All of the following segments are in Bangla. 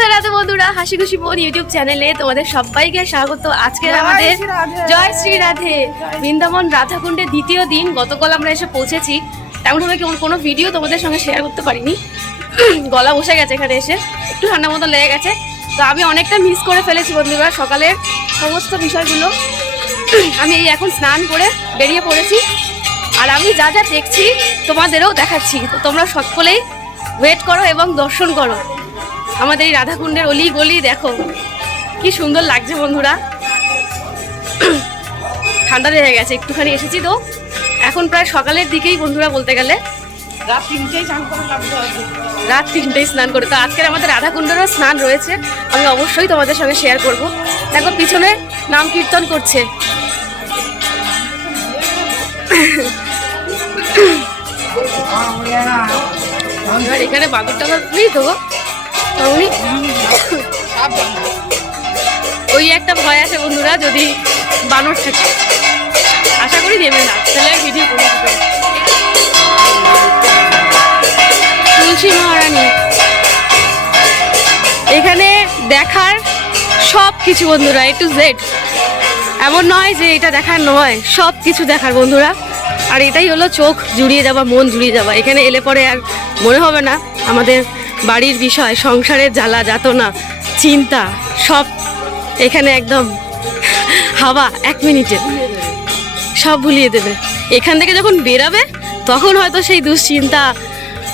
রাধে রাধে বন্ধুরা হাসি খুশি বোন ইউটিউব চ্যানেলে তোমাদের সবাইকে স্বাগত। আজকের আমাদের জয় শ্রী রাধে। বৃন্দাবন রাধাকুণ্ডের দ্বিতীয় দিন গতকাল আমরা এসে পৌঁছেছি। তেমনভাবে কেমন কোনো ভিডিও তোমাদের সঙ্গে শেয়ার করতে পারিনি? গলা বসে গেছে এখানে এসে। একটু ঠান্ডা মতো লেগে গেছে। তো আমি অনেকটা মিস করে ফেলেছি বন্ধুরা সকালের সমস্ত বিষয়গুলো। আমি এই এখন স্নান করে বেরিয়ে পড়েছি। আর আমি যা যা দেখছি তোমাদেরও দেখাচ্ছি। তো তোমরা সকলেই ওয়েট করো এবং দর্শন করো। আমাদের এই রাধাকুণ্ডের অলি গলি দেখো। কি সুন্দর লাগছে বন্ধুরা। ঠান্ডা লেগে গেছে একটুখানি এসেছি তো। এখন প্রায় সকালের দিকেই বন্ধুরা বলতে গেলে। রাত তিনটেই চান করে রাত তিনটেই স্নান করে। তো আজকের আমাদের রাধাকুণ্ডেরও স্নান রয়েছে। আমি অবশ্যই তোমাদের সঙ্গে শেয়ার করব। দেখো পিছনে নাম কীর্তন করছে। আর এখানে বাদুর টাদুর নেই তো? ওই একটা ভয় আছে বন্ধুরা, যদি বানর থাকে। আশা করি নেবে না, তাহলে ভিডিও তুলসী মহারানী। এখানে দেখার সব কিছু বন্ধুরা এ টু জেড এমন নয় যে এটা দেখার নয়, সব কিছু দেখার বন্ধুরা। আর এটাই হলো চোখ, জুড়িয়ে যাওয়া, মন জুড়িয়ে যাওয়া। এখানে এলে পরে আর মনে হবে না আমাদের বাড়ির বিষয় সংসারের জ্বালা যাতনা চিন্তা সব এখানে একদম হাওয়া এক মিনিটে। সব ভুলিয়ে দেবে। এখান থেকে যখন বেরাবে তখন হয়তো সেই দুশ্চিন্তা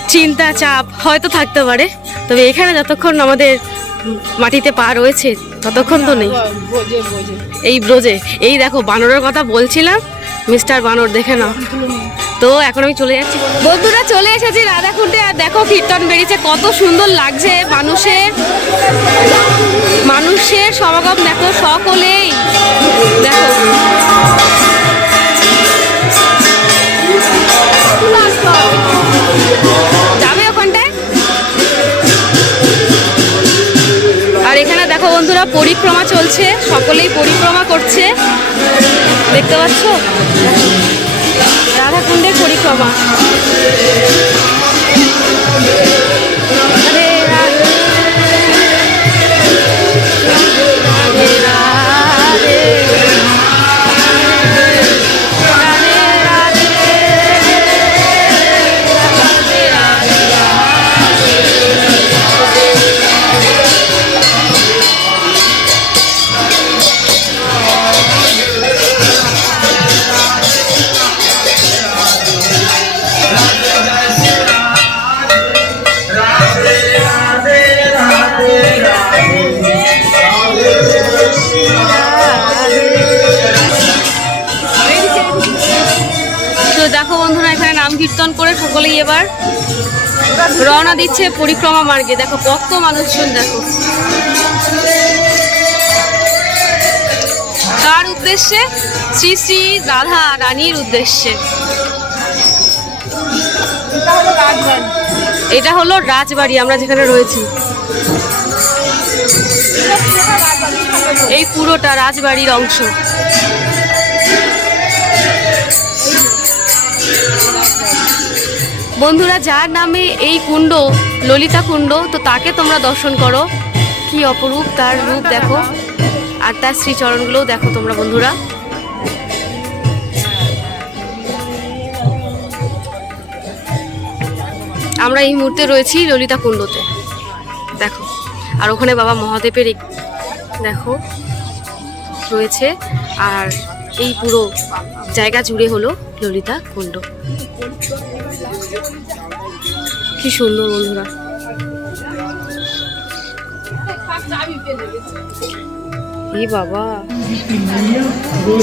চিন্তা চাপ হয়তো থাকতে পারে। তবে এখানে যতক্ষণ আমাদের মাটিতে পা রয়েছে ততক্ষণ তো নেই। বোঝে বোঝে। এই ব্রোজে এই দেখো বানরের কথা বলছিলাম মিস্টার বানর, দেখে নাও। তো এখন আমি চলে যাচ্ছি। বন্ধুরা, চলে এসেছি রাধাকুণ্ডে, আর দেখো কীর্তন বেরিয়েছে, কত সুন্দর লাগছে মানুষের। মানুষের সমাগম দেখো সকলেই। দেখো। যাবে ওখানটায়? আর এখানে দেখো বন্ধুরা, পরিক্রমা চলছে, সকলেই পরিক্রমা করছে। দেখতে পাচ্ছ? রাধাকুণ্ডের পরিক্রমা। কীর্তন করে সকলেই এবার রওনা দিচ্ছে পরিক্রমা মার্গে। দেখো কত মানুষজন দেখো। কার উদ্দেশ্যে? শ্রী শ্রী রাধা রানীর উদ্দেশ্যে। এটা হলো রাজবাড়ি, আমরা যেখানে রয়েছি। এই পুরোটা রাজবাড়ির অংশ। বন্ধুরা, যার নামে এই কুণ্ড, ললিতা কুণ্ড, তো তাকে তোমরা দর্শন করো। কি অপরূপ তার রূপ, দেখো। আর তার শ্রীচরণগুলোও দেখো তোমরা, বন্ধুরা। আমরা এই মুহূর্তে রয়েছি ললিতা কুণ্ডতে। দেখো, আর ওখানে বাবা মহাদেবের দেখো, রয়েছে। আর এই পুরো জায়গা জুড়ে হলো ললিতা কুণ্ড। কি সুন্দর বন্ধুরা। বাবা।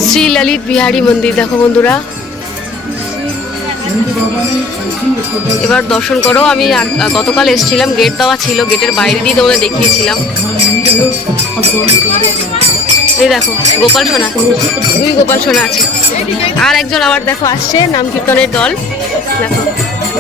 শ্রী ললিত বিহারী মন্দির, দেখো বন্ধুরা। এবার দর্শন করো, আমি গতকাল এসেছিলাম গেট দেওয়া ছিল গেটের বাইরে দিয়ে তোমাদের দেখিয়েছিলাম। এই দেখো, গোপাল সোনা, দুই গোপাল সোনা আছে। আর একজন আবার দেখো আসছে, নাম কীর্তনের দল। দেখো।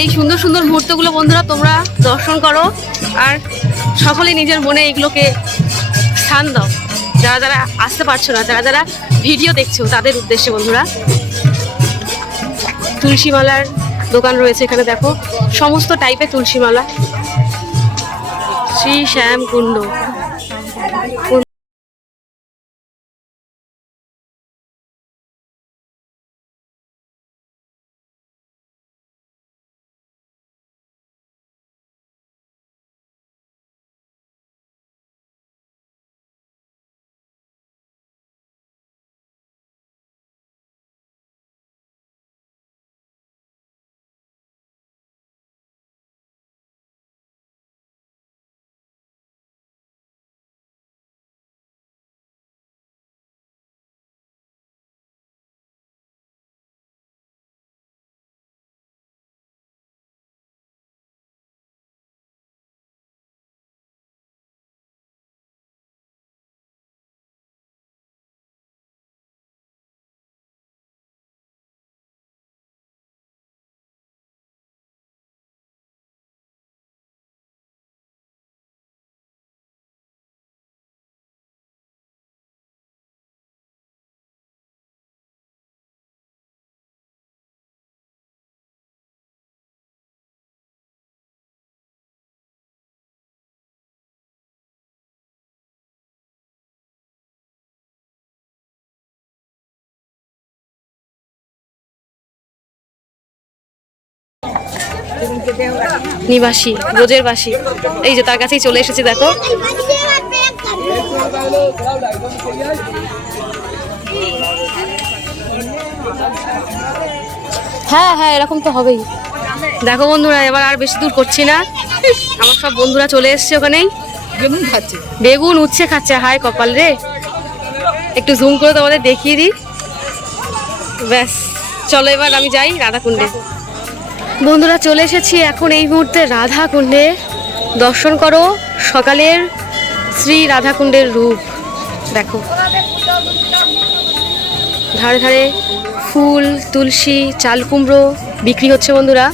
এই সুন্দর সুন্দর মুহূর্তগুলো বন্ধুরা তোমরা দর্শন করো আর সকলেই নিজের মনে এগুলোকে স্থান দাও। যারা যারা আসতে পারছ না, যারা যারা ভিডিও দেখছ, তাদের উদ্দেশ্যে বন্ধুরা তুলসী মালার দোকান রয়েছে এখানে, দেখো। সমস্ত টাইপের তুলসী মালা শ্রী শ্যাম কুণ্ড নিবাসী রোজের বাসী। এই যে তার কাছেই চলে এসেছে দেখো। হ্যাঁ হ্যাঁ এরকম তো হবেই। দেখো বন্ধুরা এবার আর বেশি দূর করছি না। আমার সব বন্ধুরা চলে এসছে ওখানেই। বেগুন খাচ্ছে। বেগুন উচ্ছে খাচ্ছে হায় কপাল রে। একটু জুম করে তোমাদের দেখিয়ে দিই। ব্যাস চলো এবার আমি যাই রাধাকুণ্ডে। বন্ধুরা চলে এসেছি এখন এই মুহূর্তে রাধাকুণ্ডে। দর্শন করো সকালের শ্রী রাধাকুণ্ডের রূপ। দেখো। ধারে ধারে ফুল, তুলসী, চাল কুমড়ো বিক্রি হচ্ছে বন্ধুরা।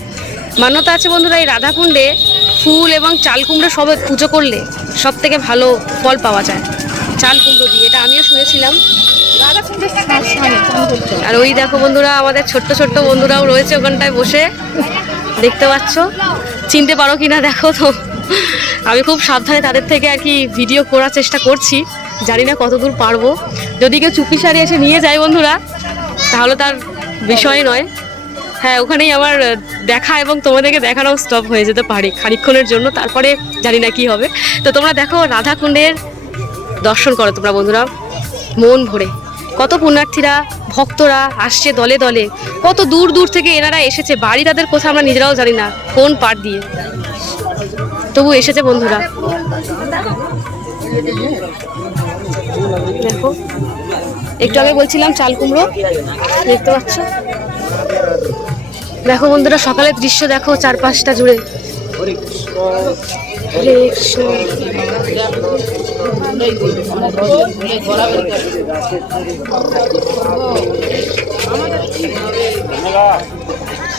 মান্যতা আছে বন্ধুরা এই রাধাকুণ্ডে ফুল এবং চাল কুমড়ো সব পুজো করলে সব থেকে ভালো ফল পাওয়া যায়। চাল কুমড়ো দিয়ে, এটা আমিও শুনেছিলাম। আর ওই দেখো বন্ধুরা, আমাদের ছোট্ট ছোট্ট বন্ধুরাও রয়েছে ওখানটায় বসে। দেখতে পাচ্ছ? চিনতে পারো কিনা দেখো তো। আমি খুব সাবধানে তাদের থেকে আর কি ভিডিও করার চেষ্টা করছি। জানি না কতদূর পারব। যদি কেউ চুপি সারি এসে নিয়ে যায় বন্ধুরা, তাহলে তার বিষয় নয়। হ্যাঁ ওখানেই আমার দেখা এবং তোমাদেরকে দেখানো স্টপ হয়ে যেতে পারে খানিক্ষণের জন্য। তারপরে জানি না কি হবে। তো তোমরা দেখো রাধাকুণ্ডের দর্শন করো তোমরা বন্ধুরা, মন ভরে। কত পুণ্যার্থীরা, ভক্তরা আসছে দলে দলে। কত দূর দূর থেকে এনারা এসেছে, বাড়ি তাদের কোথাও আমরা নিজেরাও জানি না, কোন পার দিয়ে। তবু এসেছে বন্ধুরা। দেখো, একটু আগে বলছিলাম চাল কুমড়ো, দেখতে পাচ্ছ? দেখো বন্ধুরা, সকালের দৃশ্য দেখো চারপাশটা জুড়ে। হরে কৃষ্ণ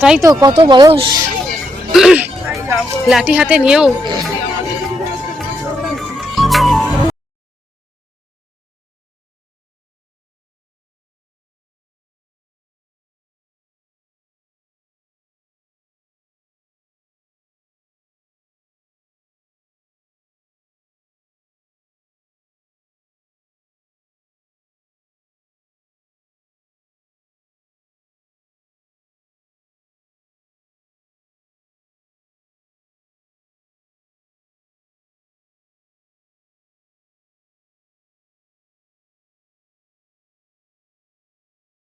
তাই তো কত বয়স? লাঠি হাতে নিয়েও